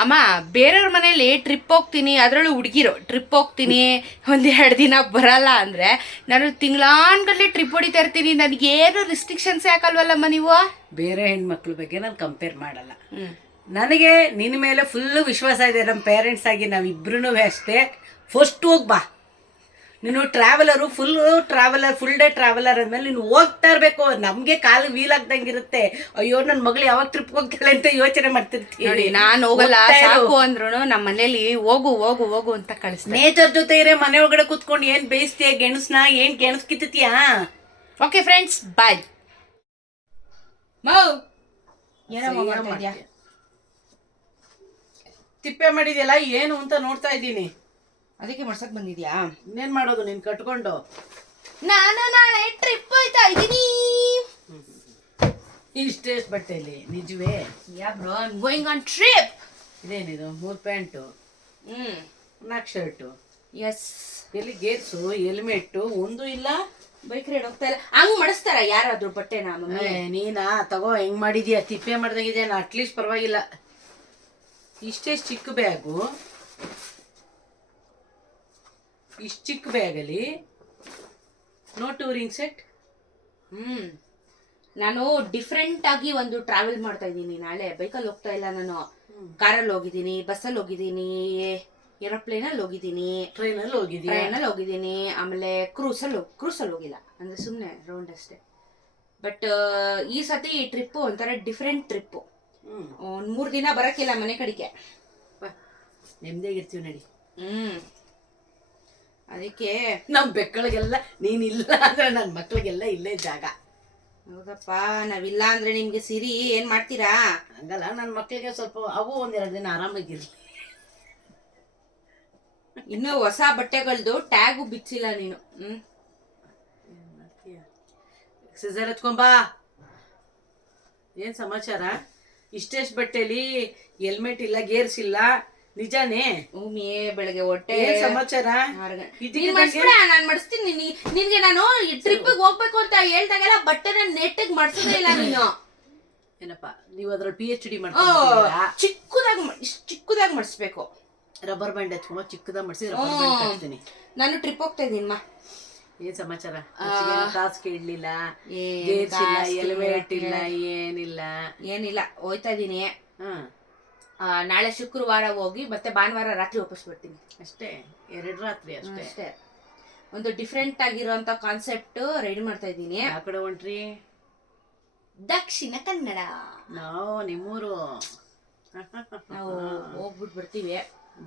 ಅಮ್ಮ ಬೇರೆಯವ್ರ ಮನೇಲಿ ಟ್ರಿಪ್ ಹೋಗ್ತೀನಿ ಅದರಲ್ಲೂ ಹುಡುಗಿರು. ಟ್ರಿಪ್ ಹೋಗ್ತೀನಿ ಒಂದು ಎರಡು ದಿನ ಬರಲ್ಲ ಅಂದರೆ ನಾನು ತಿಂಗಳಾನ್ಗಟ್ಲೆ ಟ್ರಿಪ್ ಹೊಡಿತಾ ಇರ್ತೀನಿ. ನನಗೇನು ರಿಸ್ಟ್ರಿಕ್ಷನ್ಸ್ ಹಾಕಲ್ವಲ್ಲಮ್ಮ ನೀವು? ಬೇರೆ ಹೆಣ್ಮಕ್ಳ ಬಗ್ಗೆ ನಾನು ಕಂಪೇರ್ ಮಾಡಲ್ಲ. ನನಗೆ ನಿನ್ನ ಮೇಲೆ ಫುಲ್ಲು ವಿಶ್ವಾಸ ಇದೆ. ನಮ್ಮ ಪೇರೆಂಟ್ಸ್ ಆಗಿ ನಾವಿಬ್ರು ಅಷ್ಟೇ. ಫಸ್ಟ್ ಹೋಗಿ ಬಾ. ನೀನು traveller full traveller full day traveller ಅಂದಮೇಲೆ ನೀನು ಹೋಗ್ತಾ ಇರಬೇಕು. ನಮಗೆ ಕಾಲು ವೀಲ್ ಆಗ್ದಂಗೆ ಇರುತ್ತೆ. ಅಯ್ಯೋ ನನ್ನ ಮಗಳು ಯಾವಾಗ ಟ್ರಿಪ್ ಹೋಗ್ತಾಳೆ ಅಂತ ಯೋಚನೆ ಮಾಡ್ತಿರ್ತೀನಿ ನೋಡಿ ನಾನು ಹೋಗಲ್ಲ ಸಾಕು ಅಂದ್ರೂ ನಮ್ಮ ಮನೇಲಿ ಹೋಗು ಹೋಗು ಹೋಗು ಅಂತ ಕಳಿಸ್ತೀನಿ ನೇಚರ್ ಜೊತೆ ಇರೇ ಮನೆ ಒಳಗಡೆ ಕೂತ್ಕೊಂಡು ಏನು ಬೇಯಿಸ್ತೀಯ ಗೆಣಸ್ನ ಏನು ಗೆಣಸ್ ಕಿತ್ತೀಯ ಓಕೆ ಫ್ರೆಂಡ್ಸ್ ಬಾಯ್ ಮೌ. ಏನಮ್ಮ. ತಿಪ್ಪೆ ಮಾಡಿದೆಯಲ್ಲ ಏನು ಅಂತ ನೋಡ್ತಾ ಇದ್ದೀನಿ. ಅದಕ್ಕೆ ಮಾಡ್ಸಕ್ ಬಂದಿದ್ಯಾ? ಇನ್ನೇನ್ ಮಾಡೋದು ನೀನ್ ಕಟ್ಕೊಂಡು? ನಾನು ನಾಳೆ ಟ್ರಿಪ್ ಹೋಯ್ತಾ ಇದೀನಿ ಇಷ್ಟೇ ಬಟ್ಟೆಲಿ ನಿಜವೇ? Ya bro I going on trip ಇದೇನಿದು? ಮೂರ್ ಪ್ಯಾಂಟು? ಹ್ಮ್. ನಾಲ್ಕು ಶರ್ಟು? ಎಸ್ ಎಲ್ಲಿ ಗೇರ್ಸು ಹೆಲ್ಮೆಟ್ಟು ಒಂದು ಇಲ್ಲ? ಬೈಕ್ ರೈಡ್ ಹೋಗ್ತಾ ಇಲ್ಲ. ಹಂಗ್ ಮಾಡಿಸ್ತಾರ ಯಾರಾದ್ರೂ ಬಟ್ಟೆ ಮಮ್ಮಿ? ಏ, ನೀನಾ? ತಗೋ ಹೆಂಗ್ ಮಾಡಿದ್ಯಾ? ತಿಪ್ಪೆ ಮಾಡ್ದಂಗಿದ್ಯಾ? ಅಟ್ಲೀಸ್ಟ್ ಪರವಾಗಿಲ್ಲ. ಇಷ್ಟೇ ಚಿಕ್ಕ ಬ್ಯಾಗು. ಇಷ್ಟು ಚಿಕ್ಕ ಬ್ಯಾಗಲ್ಲಿ ನೋ ಟೂರಿಂಗ್ ಸೆಟ್ ಹ್ಮ್. ನಾನು ಡಿಫ್ರೆಂಟ್ ಆಗಿ ಒಂದು ಟ್ರಾವೆಲ್ ಮಾಡ್ತಾ ಇದ್ದೀನಿ. ನಾಳೆ ಬೈಕಲ್ಲಿ ಹೋಗ್ತಾ ಇಲ್ಲ ನಾನು. ಕಾರಲ್ಲಿ ಹೋಗಿದ್ದೀನಿ ಬಸ್ಸಲ್ಲಿ ಹೋಗಿದ್ದೀನಿ ಏರೋಪ್ಲೇನಲ್ಲಿ ಹೋಗಿದ್ದೀನಿ. ಟ್ರೈನಲ್ಲಿ ಹೋಗಿದ್ದೀನಿ ಟ್ರೈನಲ್ಲಿ ಹೋಗಿದ್ದೀನಿ. ಆಮೇಲೆ ಕ್ರೂಸಲ್ಲಿ ಕ್ರೂಸಲ್ಲಿ ಹೋಗಿಲ್ಲ. ಅಂದ್ರೆ ಸುಮ್ಮನೆ ರೌಂಡ್ ಅಷ್ಟೇ. ಬಟ್ ಈ ಸತಿ ಟ್ರಿಪ್ಪು ಒಂಥರ ಡಿಫ್ರೆಂಟ್ ಟ್ರಿಪ್ಪು ಒಂದು ಮೂರು ದಿನ ಬರೋಕ್ಕಿಲ್ಲ ಮನೆ ಕಡೆಗೆ. ನೆಮ್ಮದಿಯಾಗಿರ್ತೀವಿ ನಡಿ. ಹ್ಮ್. ಅದಕ್ಕೆ ನಮ್ಮ ಬೆಕ್ಕಳಿಗೆಲ್ಲ ನೀನಿಲ್ಲ ಅಂದ್ರೆ ನನ್ನ ಮಕ್ಕಳಿಗೆಲ್ಲ ಇಲ್ಲೇ ಜಾಗ. ಹೌದಪ್ಪ ನಾವಿಲ್ಲ ಅಂದ್ರೆ ನಿಮ್ಗೆ ಸಿರಿ ಏನ್ ಮಾಡ್ತೀರಾ? ಹಂಗಲ್ಲ ನನ್ನ ಮಕ್ಕಳಿಗೆ ಸ್ವಲ್ಪ ಅವು ಒಂದೆರಡು ದಿನ ಆರಾಮಾಗಿರ್ಲಿ ಇನ್ನು ಹೊಸ ಬಟ್ಟೆಗಳ್ದು ಟ್ಯಾಗು ಬಿಚ್ಚಿಲ್ಲ ನೀನು ಹ್ಮ್? ಸಿಸರ್ ಹತ್ಕೊಂಬಾ ಏನ್ ಸಮಾಚಾರ? ಇಷ್ಟೆಷ್ಟು ಬಟ್ಟೆಲಿ ಹೆಲ್ಮೆಟ್ ಇಲ್ಲ ಗೇರ್ಸ್ ಇಲ್ಲ. ನಿಜಾನೇ? ಭೂಮಿಯೇ ಬೆಳಗ್ಗೆ ಹೊಟ್ಟೆ. ಏನ್ ಸಮಾಚಾರ? ನೀನ್ ಮಾಡಿಸ್ಬಿಡ ನಾನ್ ಮಾಡಿಸ್ತೀನಿ. ನಿನ್ಗೆ ನಿನ್ಗೆ ನಾನು ಟ್ರಿಪ್ ಹೋಗ್ಬೇಕು ಅಂತ ಹೇಳ್ದಾಗೆಲ್ಲ ಬಟ್ಟೆನ ನೆಟ್ಟಗ್ ಮಾಡ್ಸೋದೇ ಇಲ್ಲ ನೀನು. ಏನಪ್ಪ ನೀವು ಅದ್ರಲ್ಲಿ ಪಿ ಎಚ್ ಡಿ ಮಾಡ್ಕೊಂಡಿದ್ದೀರಾ? ಚಿಕ್ಕದಾಗಿ ಇಷ್ಟು ಚಿಕ್ಕದಾಗಿ ಮಾಡಿಸ್ಬೇಕು. ರಬ್ಬರ್ ಬ್ಯಾಂಡ್ ಎತ್ಕೊಂಬ ಚಿಕ್ಕದ ಮಾಡಿಸಿ ರಬ್ಬರ್ ಬ್ಯಾಂಡ್ ಕಟ್ತೀನಿ ನಾನು ಟ್ರಿಪ್ ಹೋಗ್ತಾ ಇದ್ದೀನಮ್ಮ ಏನ್ ಸಮಾಚಾರ? ಕಾಸು ಕೇಳಲಿಲ್ಲ? ಏನ್ ಗೇರ್ಸ್ ಇಲ್ಲ ಕಾಸ್ ಹೆಲ್ಮೆಟ್ ಇಲ್ಲ ಏನಿಲ್ಲ? ಏನಿಲ್ಲ ಹೋಯ್ತಾ ಇದ್ದೀನಿ. ಹಾ ನಾಳೆ ಶುಕ್ರವಾರ ಹೋಗಿ ಮತ್ತೆ ಭಾನುವಾರ ರಾತ್ರಿ ವಾಪಸ್ ಬರ್ತೀನಿ. ಅಷ್ಟೇ? ಎರಡು ರಾತ್ರಿ ಅಷ್ಟೇ? ಅಷ್ಟೇ. ಒಂದು ಡಿಫ್ರೆಂಟ್ ಆಗಿರುವಂತ ಕಾನ್ಸೆಪ್ಟ್ ರೆಡಿ ಮಾಡ್ತಾ ಇದ್ದೀನಿ. ಆ ಕಡೆ ಹೊಂಟ್ರಿ? ದಕ್ಷಿಣ ಕನ್ನಡ. ನಾವು ನಿಮ್ಮೂರು. ನಾವು ಹೋಗ್ಬಿಟ್ಟು ಬರ್ತೀವಿ.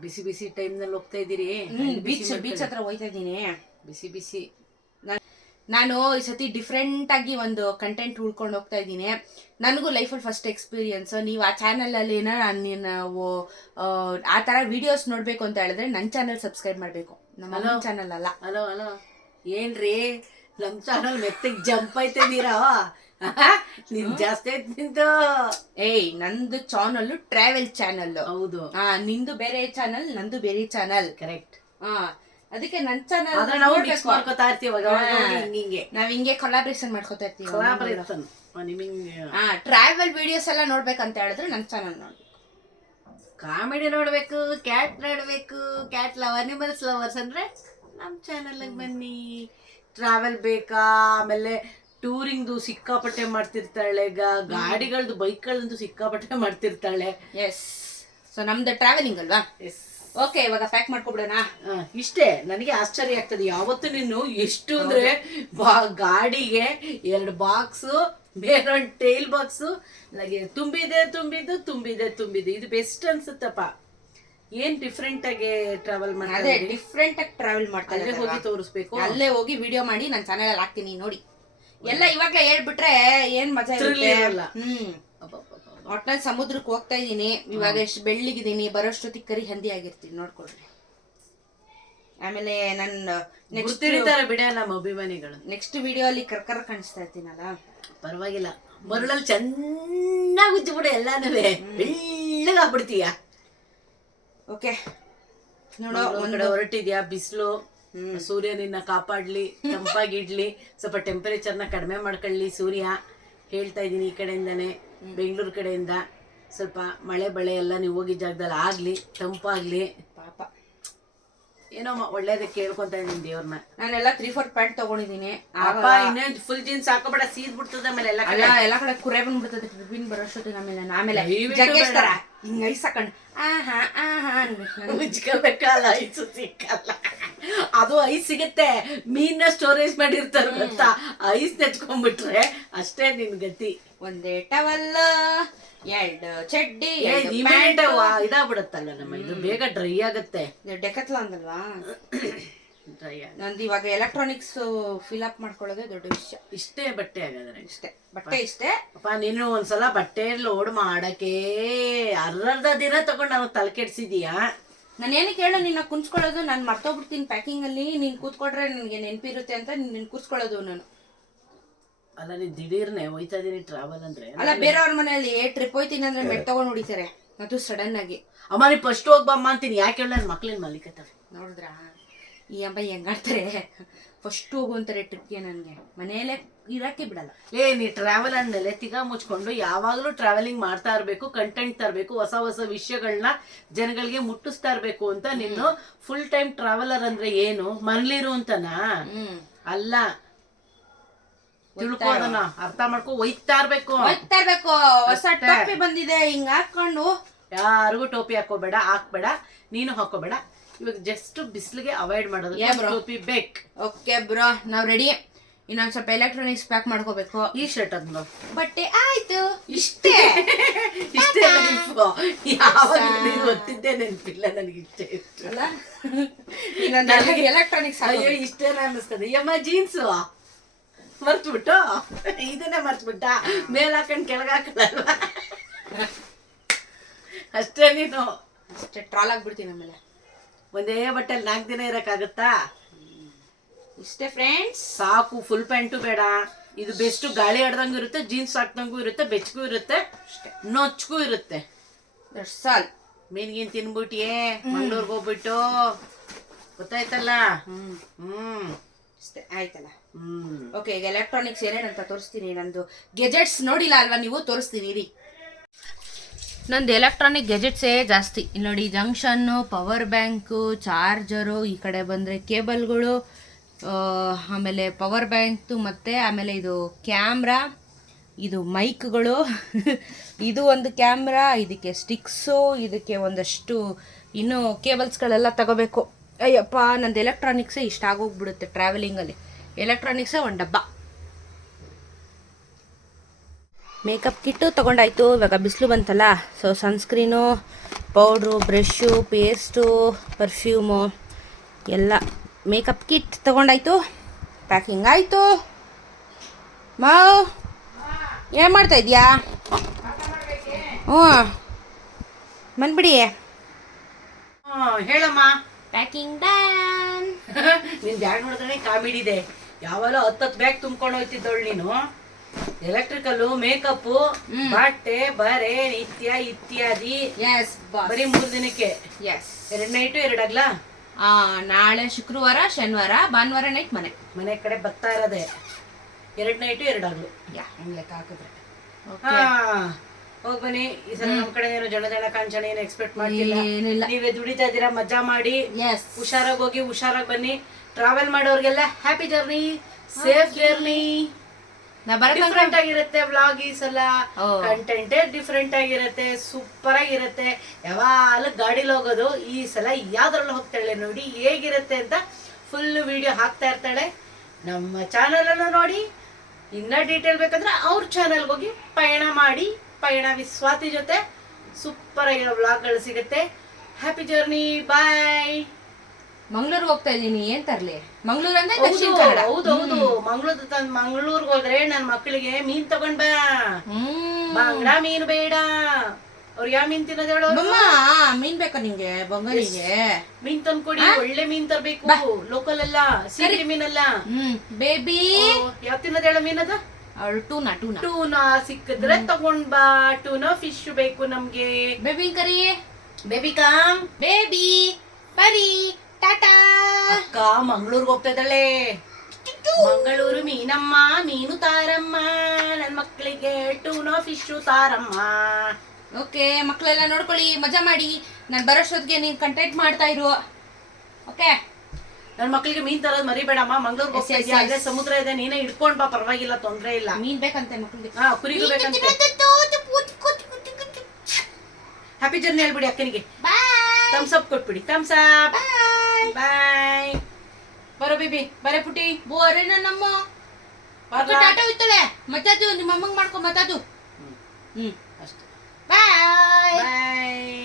ಬಿಸಿ ಬಿಸಿ ಟೈಮ್ನಲ್ಲಿ ಹೋಗ್ತಾ ಇದ್ದೀರಿ. ಬೀಚ್ ಬೀಚ್ ಹತ್ರ ಹೋಯ್ತಾ ಇದ್ದೀನಿ. ಬಿಸಿ ಬಿಸಿ. ನಾನು ಈ ಸತಿ ಡಿಫ್ರೆಂಟಾಗಿ ಒಂದು ಕಂಟೆಂಟ್ ಉಳ್ಕೊಂಡು ಹೋಗ್ತಾ ಇದ್ದೀನಿ. ನನಗೂ ಲೈಫಲ್ಲಿ ಫಸ್ಟ್ ಎಕ್ಸ್ಪೀರಿಯನ್ಸ್ ನೀವು ಆ ಚಾನಲಲ್ಲಿ ಏನೋ ನಾನು ಆ, ಆ ಥರ ವೀಡಿಯೋಸ್ ನೋಡಬೇಕು ಅಂತ ಹೇಳಿದ್ರೆ ನನ್ನ ಚಾನಲ್ ಸಬ್ಸ್ಕ್ರೈಬ್ ಮಾಡಬೇಕು. ನಮ್ಮ ಚಾನಲ್ ಅಲ್ಲ. ಹಲೋ ಹಲೋ ಏನ್ರಿ? ನಮ್ಮ ಚಾನಲ್ ಮೆತ್ತಗೆ ಜಂಪ್ ಆಯ್ತಿದ್ದೀರಾ ನಿಮ್ ಜಾಸ್ತಿ ನಿಂದು. ಏಯ್ ನಂದು ಚಾನಲ್ ಟ್ರಾವೆಲ್ ಚಾನಲ್ ಹೌದು. ಆ ನಿಂದು ಬೇರೆ ಚಾನಲ್ ನಂದು ಬೇರೆ ಚಾನಲ್ ಕರೆಕ್ಟ್ ಆ ಅದಕ್ಕೆ ನನ್ನ ಚಾನಲ್ ನಾವು ಮಿಕ್ಸ್ ಮಾಡ್ಕೊತಾ ಇರ್ತೀವಿ ಹಿಂಗ್ ನಾವ್ ಹಿಂಗೆ ಕೊಲಾಬ್ರೇಷನ್ ಮಾಡ್ಕೊತಾ ಇರ್ತೀವಿ. ಟ್ರಾವೆಲ್ ವಿಡಿಯೋಸ್ ಎಲ್ಲ ನೋಡ್ಬೇಕಂತ ಹೇಳಿದ್ರೆ ನನ್ನ ಚಾನಲ್ ನೋಡಿ ಕಾಮಿಡಿ ನೋಡ್ಬೇಕು ಕ್ಯಾಟ್ ನೋಡ್ಬೇಕು ಕ್ಯಾಟ್ ಲವ್ ಅನಿಮಲ್ಸ್ ಲವರ್ಸ್ ಅಂದ್ರೆ ನಮ್ಮ ಚಾನಲ್ಗೆ ಬನ್ನಿ. ಟ್ರಾವೆಲ್ ಬೇಕಾ? ಆಮೇಲೆ ಟೂರಿಂಗ್ದು ಸಿಕ್ಕಾಪಟ್ಟೆ ಮಾಡ್ತಿರ್ತಾಳೆ ಗಾ- ಗಾಡಿಗಳ್ದು ಬೈಕ್ಗಳಂತೂ ಸಿಕ್ಕಾಪಟ್ಟೆ ಮಾಡ್ತಿರ್ತಾಳೆ. ಎಸ್ ಸೊ ನಮ್ದು ಟ್ರಾವೆಲಿಂಗ್ ಅಲ್ವಾ? ಓಕೆ ಇವಾಗ ಪ್ಯಾಕ್ ಮಾಡ್ಕೊಬಿಡೋಣ. ಇಷ್ಟೇ. ನನಗೆ ಆಶ್ಚರ್ಯ ಆಗ್ತದೆ. ಯಾವತ್ತು ನೀನು ಎಷ್ಟು ಅಂದ್ರೆ ಬಾ- ಗಾಡಿಗೆ ಎರಡು ಬಾಕ್ಸು ಬೇರೊಂದು ಟೇಲ್ ಬಾಕ್ಸು ನನಗೆ ತುಂಬಿದೆ ತುಂಬಿದ್ದು ತುಂಬಿದೆ ತುಂಬಿದ್ದು ಇದು ಬೆಸ್ಟ್ ಅನ್ಸುತ್ತಪ್ಪ. ಏನ್ ಡಿಫ್ರೆಂಟ್ ಆಗಿ ಟ್ರಾವೆಲ್ ಮಾಡ್ತಾರೆ ಡಿಫ್ರೆಂಟ್ ಆಗಿ ಟ್ರಾವೆಲ್ ಮಾಡ್ತಾರೆ ಅಲ್ಲೇ ಹೋಗಿ ತೋರಿಸ್ಬೇಕು. ಅಲ್ಲೇ ಹೋಗಿ ವಿಡಿಯೋ ಮಾಡಿ ನನ್ನ ಚಾನಲ್ ಅಲ್ಲಿ ಹಾಕ್ತೀನಿ ನೋಡಿ. ಎಲ್ಲ ಇವಾಗ ಹೇಳ್ಬಿಟ್ರೆ ಏನ್ ಮಜಾ ಇರಲ್ಲ. ಹ್ಮ್. ಒಟ್ನಲ್ಲಿ ಸಮುದ್ರಕ್ಕೆ ಹೋಗ್ತಾ ಇದೀನಿ ಇವಾಗ ಎಷ್ಟು ಬೆಳ್ಳಿಗಿದ್ದೀನಿ ಬರೋಷ್ಟೊತ್ತಿಗೆ ಕರಿ ಹಂದಿ ಆಗಿರ್ತೀನಿ ನೋಡ್ಕೊಳ್ರಿ ಆಮೇಲೆ ನನ್ನ ನೆಕ್ಸ್ಟ್ ಗುರ್ತಿಡಿತಾರೆ ಬಿಡ ನಮ್ಮ ಅಭಿಮಾನಿಗಳು. ನೆಕ್ಸ್ಟ್ ವಿಡಿಯೋ ಅಲ್ಲಿ ಕರ್ಕರ ಕಾಣಿಸ್ತಾ ಇರ್ತೀನಲ್ಲ? ಪರವಾಗಿಲ್ಲ. ಮರಳಲ್ಲಿ ಚೆನ್ನಾಗಿ ಉಜ್ಜಿಬಿಡು ಎಲ್ಲಾನು ಬೆಳ್ಳಗಾಗ್ಬಿಡ್ತೀಯ ಓಕೆ. ನೋಡೋ ಹೊರಟಿದ್ಯಾ? ಬಿಸಿಲು ಸೂರ್ಯ ನಿನ್ನ ಕಾಪಾಡ್ಲಿ ತಂಪಾಗಿಡ್ಲಿ ಸ್ವಲ್ಪ ಟೆಂಪರೇಚರ್ನ ಕಡಿಮೆ ಮಾಡ್ಕೊಳ್ಳಿ ಸೂರ್ಯ. ಹೇಳ್ತಾ ಇದೀನಿ ಈ ಕಡೆಯಿಂದಾನೆ. ಬೆಂಗಳೂರು ಕಡೆಯಿಂದ ಸ್ವಲ್ಪ ಮಳೆ ಬಳೆ ಎಲ್ಲ ನೀವು ಹೋಗಿದ್ದ ಜಾಗದಲ್ಲಿ ಆಗಲಿ ತಂಪಾಗಲಿ. ಪಾಪ. ಏನೋ ಮ- ಕೇಳ್ಕೊತಾ ಇದ್ದೀನಿ ದೇವ್ರನ್ನ. ನಾನೆಲ್ಲ ತ್ರೀ ಫೋರ್ ಪ್ಯಾಂಟ್ ತಗೊಂಡಿದ್ದೀನಿ. ಅಪ್ಪ ಇನ್ನೇನ್ ಫುಲ್ ಜೀನ್ಸ್ ಹಾಕೋಬೇಡ ಸೀದ್ ಬಿಡ್ತದೆ ಆಮೇಲೆ ಎಲ್ಲ ಕಡೆ. ಎಲ್ಲ ಕಡೆ ಕುರೆ ಬಂದ್ಬಿಡ್ತದೆ ಟ್ರಿಪಿನ್ ಬರೋಷ್ಟೊತ್ತಿಗೆ ಆಮೇಲೆ ಆಮೇಲೆ ದಯವಿಟ್ಟು ಜಗ್ಗೇಸ್ತಾರ ಹಿಂಗ್ ಐಸ್ ಹಾಕೊಂಡು ಆಹಾ ಆಹಾ ಅನ್ಬೇಕು ನಾನು. ಮುಚ್ಕೋಬೇಕಲ್ಲ ಐಸು ಸಿಕ್ಕಲ್ಲ. ಅದು ಐಸ್ ಸಿಗುತ್ತೆ. ಮೀನ ಸ್ಟೋರೇಜ್ ಮಾಡಿರ್ತಾರ ಅಂತ ಐಸ್ ನೆಚ್ಕೊಂಡ್ಬಿಟ್ರೆ ಅಷ್ಟೇ ನಿನ್ ಗತಿ. ಒಂದೇ ಟವಲ್ ಎರಡು ಚಡ್ಡಿ ಇದಾಗ್ಬಿಡತ್ತಲ್ಲ. ನಮ್ಮ ಇದು ಬೇಗ ಡ್ರೈ ಆಗುತ್ತೆ. ಡೆಕತ್ಲಾಂದಲ್ವಾ ಡೆಕತ್ಲ ಅಂದಲ್ವಾ ಡ್ರೈ ನಂದು ಇವಾಗ ಎಲೆಕ್ಟ್ರಾನಿಕ್ಸ್ ಫಿಲ್ ಅಪ್ ಮಾಡ್ಕೊಳ್ಳೋದೇ ದೊಡ್ಡ ವಿಷಯ. ಇಷ್ಟೇ ಬಟ್ಟೆ ಆಗದ್ರೆ ಇಷ್ಟೇ. ಬಟ್ಟೆ ಇಷ್ಟೇ? ಅಪ್ಪ ನೀನು ಒಂದ್ಸಲ ಬಟ್ಟೆ ಲೋಡ್ ಮಾಡಕ್ಕೆ. ಅರ್ಧ ದಿನ ತಗೊಂಡು ನಾವು ತಲೆ ಕೆಡ್ಸಿದೀಯಾ? ನಾನು ಏನಕ್ಕೆ ಹೇಳು ನಿನ್ನ ಕುಂಚ್ಕೊಳ್ಳೋದು ನಾನು ಮರ್ತೋಗ್ಬಿಡ್ತೀನಿ ಪ್ಯಾಕಿಂಗ್ ಅಲ್ಲಿ ನೀನ್ ಕೂತ್ಕೊಟ್ರೆ ನನಗೆ ನೆನಪಿರುತ್ತೆ ಅಂತ ನಿನ್ನ ಕೂರ್ಸ್ಕೊಳ್ಳೋದು ನಾನು. ಅಲ್ಲ ನೀನ್ ದಿಢೀರ್ನೆ ಹೋಯ್ತಾ ಇದೀನಿ ಟ್ರಾವೆಲ್ ಅಂದ್ರೆ. ಅಲ್ಲ ಬೇರೆಯವ್ರ ಮನೆಯಲ್ಲಿ ಟ್ರಿಪ್ ಹೋಯ್ತೀನಿ ಅಂದ್ರೆ ಮೆಟ್ ತಗೊಂಡ್ ಹೊಡಿತಾರೆ. ಅದು ಸಡನ್ ಆಗಿ. ಅಮ್ಮ ನೀ ಫಸ್ಟ್ ಹೋಗ್ಬಮ್ಮ ಅಂತೀನಿ. ಯಾಕೆ ಹೇಳ ನನ್ನ ಮಕ್ಳಿನ ಮಲಿಕತ್ತವೆ? ನೋಡಿದ್ರಾ? ಈ ಅಂಬ ಹೆಂಗಾಡ್ತಾರೆ ಫಸ್ಟ್ ಹೋಗುವಂತಾರೆ ಟ್ರಿಪ್ಗೆ ನನಗೆ. ಮನೆಯಲ್ಲೇ ಇರಕ್ಕೆ ಬಿಡಲ್ಲ. ಏ ನೀ ಟ್ರಾವೆಲ್ ಅಂದಮೇಲೆ ತಿಗ ಮುಚ್ಕೊಂಡು ಯಾವಾಗಲೂ ಟ್ರಾವೆಲಿಂಗ್ ಮಾಡ್ತಾ ಇರಬೇಕು ಕಂಟೆಂಟ್ ತರಬೇಕು ಹೊಸ ಹೊಸ ವಿಷಯಗಳನ್ನ ಜನಗಳಿಗೆ ಮುಟ್ಟಿಸ್ತಾ ಇರಬೇಕು ಅಂತ ನೀನು ಫುಲ್ ಟೈಮ್ ಟ್ರಾವೆಲರ್ ಅಂದ್ರೆ ಏನು? ಮನೇಲಿರು ಅಂತನಾ? ಅಲ್ಲ. ತಿಳ್ಕೋದನ್ನ ಅರ್ಥ ಮಾಡ್ಕೊ ಒಯ್ತಾ ಇರ್ಬೇಕು. ಹೋಗ್ತಾ ಇರ್ಬೇಕು. ಹೊಸ ಟೋಪಿ ಬಂದಿದೆ ಹಿಂಗ್ ಹಾಕೊಂಡು ಯಾರಿಗೂ ಟೋಪಿ ಹಾಕೋಬೇಡ ಹಾಕ್ಬೇಡ ನೀನು ಹಾಕೋಬೇಡ ಇವಾಗ ಜಸ್ಟ್ ಬಿಸಿಲಿಗೆ ಅವಾಯ್ಡ್ ಮಾಡೋದು? ಬೇಕು ಓಕೆ ಬ್ರೋ ನಾವು ರೆಡಿ ಇನ್ನೊಂದ್ ಸ್ವಲ್ಪ ಎಲೆಕ್ಟ್ರಾನಿಕ್ಸ್ ಪ್ಯಾಕ್ ಮಾಡ್ಕೋಬೇಕು. ಈ ಶರ್ಟ್ ಅದ್ನ. ಬಟ್ಟೆ ಆಯ್ತು. ಇಷ್ಟೇ. ಇಷ್ಟೇ. ಗೊತ್ತಿದ್ದೆ ನೆನಪಿಲ್ಲ ನನಗೆ ಇಷ್ಟೇ ಇನ್ನೊಂದು ಎಲೆಕ್ಟ್ರಾನಿಕ್ಸ್ ಅಯ್ಯೋ ಇಷ್ಟೇ ಅನ್ನಿಸ್ತದೆ ಯಮ್ಮ ಜೀನ್ಸು ಮರ್ತ್ಬಿಟ್ಟು? ಇದನ್ನೇ ಮರ್ತ್ಬಿಟ್ಟ? ಮೇಲ್ ಹಾಕೊಂಡ್ ಕೆಳಗ್ ಹಾಕಲ್ಲ ಅಷ್ಟೇ ನೀನು. ಅಷ್ಟೇ ಟ್ರಾಲ್ ಆಗ್ಬಿಡ್ತೀನಿ ಆಮೇಲೆ. ಒಂದೇ ಬಟ್ಟೆಲಿ ನಾಲ್ಕು ದಿನ ಇರಕ್ಕಾಗತ್ತಾ? ಇಷ್ಟೇ ಫ್ರೆಂಡ್ಸ್ ಸಾಕು ಫುಲ್ ಪ್ಯಾಂಟು ಬೇಡ. ಇದು ಬೆಸ್ಟ್ ಗಾಳಿ ಆಡ್ದಂಗೂ ಇರುತ್ತೆ ಜೀನ್ಸ್ ಹಾಕ್ದಂಗೂ ಇರುತ್ತೆ ಬೆಚ್ಚಗೂ ಇರುತ್ತೆ ನೊಚ್ಗೂ ಇರುತ್ತೆ. ಸಾಲ್ ಮೀನ್ಗಿನ್ ತಿನ್ಬಿಟ್ಟಿಯೇ ಮಂಗ್ಳೂರ್ಗೆ ಹೋಗ್ಬಿಟ್ಟು. ಗೊತ್ತಾಯ್ತಲ್ಲ? ಹ್ಮ್. ಹ್ಮ್. ಅಷ್ಟೇ ಆಯ್ತಲ್ಲ. ಹ್ಮ್. ಓಕೆ ಈಗ ಎಲೆಕ್ಟ್ರಾನಿಕ್ಸ್ ಏನೇನಂತ ತೋರಿಸ್ತೀನಿ. ನಂದು ಗೆಜೆಟ್ಸ್ ನೋಡಿಲ್ಲ ಅಲ್ವಾ ನೀವು? ತೋರಿಸ್ತೀನಿ ಇರಿ. ನಂದು ಎಲೆಕ್ಟ್ರಾನಿಕ್ ಗೆಜೆಟ್ಸೇ ಜಾಸ್ತಿ. ಇಲ್ಲಿ ನೋಡಿ ಜಂಕ್ಷನ್ನು ಪವರ್ ಬ್ಯಾಂಕು ಚಾರ್ಜರು ಈ ಕಡೆ ಬಂದರೆ ಕೇಬಲ್ಗಳು ಆಮೇಲೆ ಪವರ್ ಬ್ಯಾಂಕ್ದು ಮತ್ತು ಆಮೇಲೆ ಇದು ಕ್ಯಾಮ್ರಾ ಇದು ಮೈಕ್ಗಳು ಇದು ಒಂದು ಕ್ಯಾಮ್ರಾ ಇದಕ್ಕೆ ಸ್ಟಿಕ್ಸು ಇದಕ್ಕೆ ಒಂದಷ್ಟು ಇನ್ನೂ ಕೇಬಲ್ಸ್ಗಳೆಲ್ಲ ತಗೋಬೇಕು. ಅಯ್ಯಪ್ಪ, ನಂದು ಎಲೆಕ್ಟ್ರಾನಿಕ್ಸೇ ಇಷ್ಟ ಆಗೋಗ್ಬಿಡುತ್ತೆ ಟ್ರಾವೆಲಿಂಗಲ್ಲಿ ಎಲೆಕ್ಟ್ರಾನಿಕ್ಸೇ ಒಂದು ಡಬ್ಬ. ಮೇಕಪ್ ಕಿಟ್ಟು ತೊಗೊಂಡಾಯ್ತು. ಇವಾಗ ಬಿಸಿಲು ಬಂತಲ್ಲ. So sunscreen powder brush paste perfume ಎಲ್ಲ ಮೇಕಪ್ ಕಿಟ್ ತೊಗೊಂಡಾಯ್ತು. ಪ್ಯಾಕಿಂಗ್ ಆಯಿತು. ಮಾವು ಏನು ಮಾಡ್ತಾ ಇದೆಯಾ? ಹ್ಞೂ. ಬಂದ್ಬಿಡಿ. ಹೇಳಮ್ಮ. ಪ್ಯಾಕಿಂಗ್ ಡನ್ ನಿನ್ ಬ್ಯಾಗ್ ನೋಡಿದ್ರೆ ಕಾಮಿಡಿ ಇದೆ. ಯಾವಲ್ಲ ಹತ್ತತ್ತು ಬ್ಯಾಗ್ ತುಂಬ್ಕೊಂಡು ಹೋಯ್ತಿದ್ದವಳು ನೀನು. ಎಲೆಕ್ಟ್ರಿಕಲ್ ಮೇಕಪ್ ಬಟ್ಟೆ ಬರೆ ನಿತ್ಯ ಇತ್ಯಾದಿ. ಎಸ್ ಬರೀ ಮೂರ್ ದಿನಕ್ಕೆ? ಎಸ್ ಎರಡ್ ನೈಟು ಎರಡ್ ಅಗ್ಲ ನಾಳೆ ಶುಕ್ರವಾರ ಶನಿವಾರ ಭಾನುವಾರ ನೈಟ್ ಮನೆ. ಮನೆ ಕಡೆ ಬರ್ತಾ ಇರೋದೆ. ಎರಡ್ ನೈಟು ಎರಡ್ ಯಾ ಹಂಗ್ ಲೆಕ್ಕ ಹಾಕಿದ್ರೆ. ಹಾ ಹೋಗ್ ಬನ್ನಿ. ಈ ಸಲ ನಮ್ ಕಡೆ ಏನು ಜನ ಜನ ಕಾಂಚನ ಏನು ಎಕ್ಸ್ಪೆಕ್ಟ್ ಮಾಡ್ತಿಲ್ಲ. ನೀವೇ ದುಡಿತಾ ಇದ್ದೀರಾ ಮಜಾ ಮಾಡಿ. ಹುಷಾರಾಗಿ ಹೋಗಿ ಹುಷಾರಾಗಿ ಬನ್ನಿ. Travel ಮಾಡೋರ್ಗೆಲ್ಲ happy journey safe journey different ಆಗಿರುತ್ತೆ ವ್ಲಾಗ್ ಈ ಸಲ ಕಂಟೆಂಟ್ ಡಿಫ್ರೆಂಟ್ ಆಗಿರುತ್ತೆ ಸೂಪರ್ ಆಗಿರುತ್ತೆ. ಯಾವಾಗ ಗಾಡಿಲಿ ಹೋಗೋದು ಈ ಸಲ ಯಾವ್ದ್ರಲ್ಲಿ ಹೋಗ್ತಾಳೆ ನೋಡಿ ಹೇಗಿರುತ್ತೆ ಅಂತ ಫುಲ್ ವಿಡಿಯೋ ಹಾಕ್ತಾ ಇರ್ತಾಳೆ. ನಮ್ಮ ಚಾನಲ್ ಅನ್ನು ನೋಡಿ. ಇನ್ನ ಡೀಟೇಲ್ ಬೇಕಂದ್ರೆ ಅವ್ರ ಚಾನಲ್ಗೆ ಹೋಗಿ ಪಯಣ ಮಾಡಿ ಪಯಣ ವಿಸ್ವಾತಿ ಜೊತೆ ಸೂಪರ್ ಆಗಿರೋ ವ್ಲಾಗ್ಗಳು ಸಿಗುತ್ತೆ. ಹ್ಯಾಪಿ ಜರ್ನಿ ಬಾಯ್ ಮಂಗ್ಳೂರ್ಗೆ ಹೋಗ್ತಾ ಇದ್ದೀನಿ ಏನ್ ತರ್ಲಿ? ಮಂಗ್ಳೂರ್ ಅಂದ್ರೆ ದಕ್ಷಿಣ ಕನ್ನಡ. ಹೌದು ಹೌದು. ಮಂಗಳೂರು ಮಂಗಳೂರ್ಗೆ ಹೋದ್ರೆ ನನ್ ಮಕ್ಕಳಿಗೆ ಮೀನ್ ತಗೊಂಡ್ ಬಾ. ಹ್ಮ್. ಮೀನ್ ಮೀನು ಬೇಡ. ಅವ್ರ ಯಾವ ಮೀನ್ ತಿನ್ನೋದ್ ಹೇಳೋ ಮೀನ್ ಬೇಕಾ ನಿಂಗೆ ಬಂಗಾರಿಗೆ ಮೀನ್ ತಂದ್ಕೊಡಿ ಒಳ್ಳೆ ಮೀನ್ ತರ್ಬೇಕು. ಲೋಕಲ್ ಅಲ್ಲ ಸೀರೆ ಮೀನಲ್ಲ. ಬೇಬಿ. ಯಾವ ಯಾವ್ ಹೇಳೋ ಮೀನ್ ಅದ? ಅವಳು ಟೂನಾ ಟೂನಾ. ಟೂನಾ ಸಿಕ್ಕಿದ್ರೆ ತಗೊಂಡ್ ಬಾ. ಟೂನಾ ಫಿಶ್ ಬೇಕು ನಮ್ಗೆ. ಬೇಬಿ ಕರಿ? Baby calm. ಬೇಬಿ ಬರಿ. ಟಾಟಾ. ಅಕ್ಕ ಮಂಗಳೂರ್ಗೆ ಹೋಗ್ತಾ ಇದ್ದಾಳೆ. ಮಂಗಳೂರು ಮೀನಮ್ಮ ಮೀನು ತಾರಮ್ಮ ನನ್ ಮಕ್ಕಳಿಗೆ ಟೂನೋ ಫಿಶು ತಾರಮ್ಮ. ಓಕೆ ಮಕ್ಕಳೆಲ್ಲ ನೋಡ್ಕೊಳ್ಳಿ ಮಜಾ ಮಾಡಿ. ನಾನು ಬರೋಷ್ಟೊತ್ತಿಗೆ ನೀನು ಕಂಟೆಂಟ್ ಮಾಡ್ತಾ ಇರು. ಓಕೆ? ನನ್ನ ಮಕ್ಳಿಗೆ ಮೀನ್ ತರೋದು ಮರಿಬೇಡಮ್ಮ ಮಂಗಳೂರು ಹೋಗ್ತಾ ಇದೀಯ. ಅಲ್ಲೇ ಸಮುದ್ರ ಇದೆ ನೀನೇ ಇಟ್ಕೊಂಡ್ ಬಾ ಪರವಾಗಿಲ್ಲ ತೊಂದ್ರೆ ಇಲ್ಲ. ಮೀನ್ ಬೇಕಂತೆ ಮಕ್ಕಳಿಗೆ ಹಾ ಕುರಿಗೂ ಬೇಕಂತೆ. ಹ್ಯಾಪಿ ಜರ್ನಿ ಹೇಳ್ಬಿಡಿ ಅಕ್ಕನಿಗೆ. ಥಮ್ಸ್ ಅಪ್ ಕೊಟ್ಬಿಡಿ. Thumbs up bye. ಬರೋ ಬೇಬಿ ಬರೇ ಪುಟಿ ಬೋರೆ ನನ್ನಮ್ಮ ಅಕ್ಕ ಬರ್ಲಾ? ಟಾಟಾ ಹೋಯ್ತಾಳೆ ಮತ್ತದು ನಿಮ್ಮ ಅಮ್ಮಂಗ್ ಮಾಡ್ಕೊ ಮತ್ತದು ಹ್ಮ್, ಹ್ಮ್ ಅಷ್ಟೇ. ಬಾಯ್. ಬಾಯ್.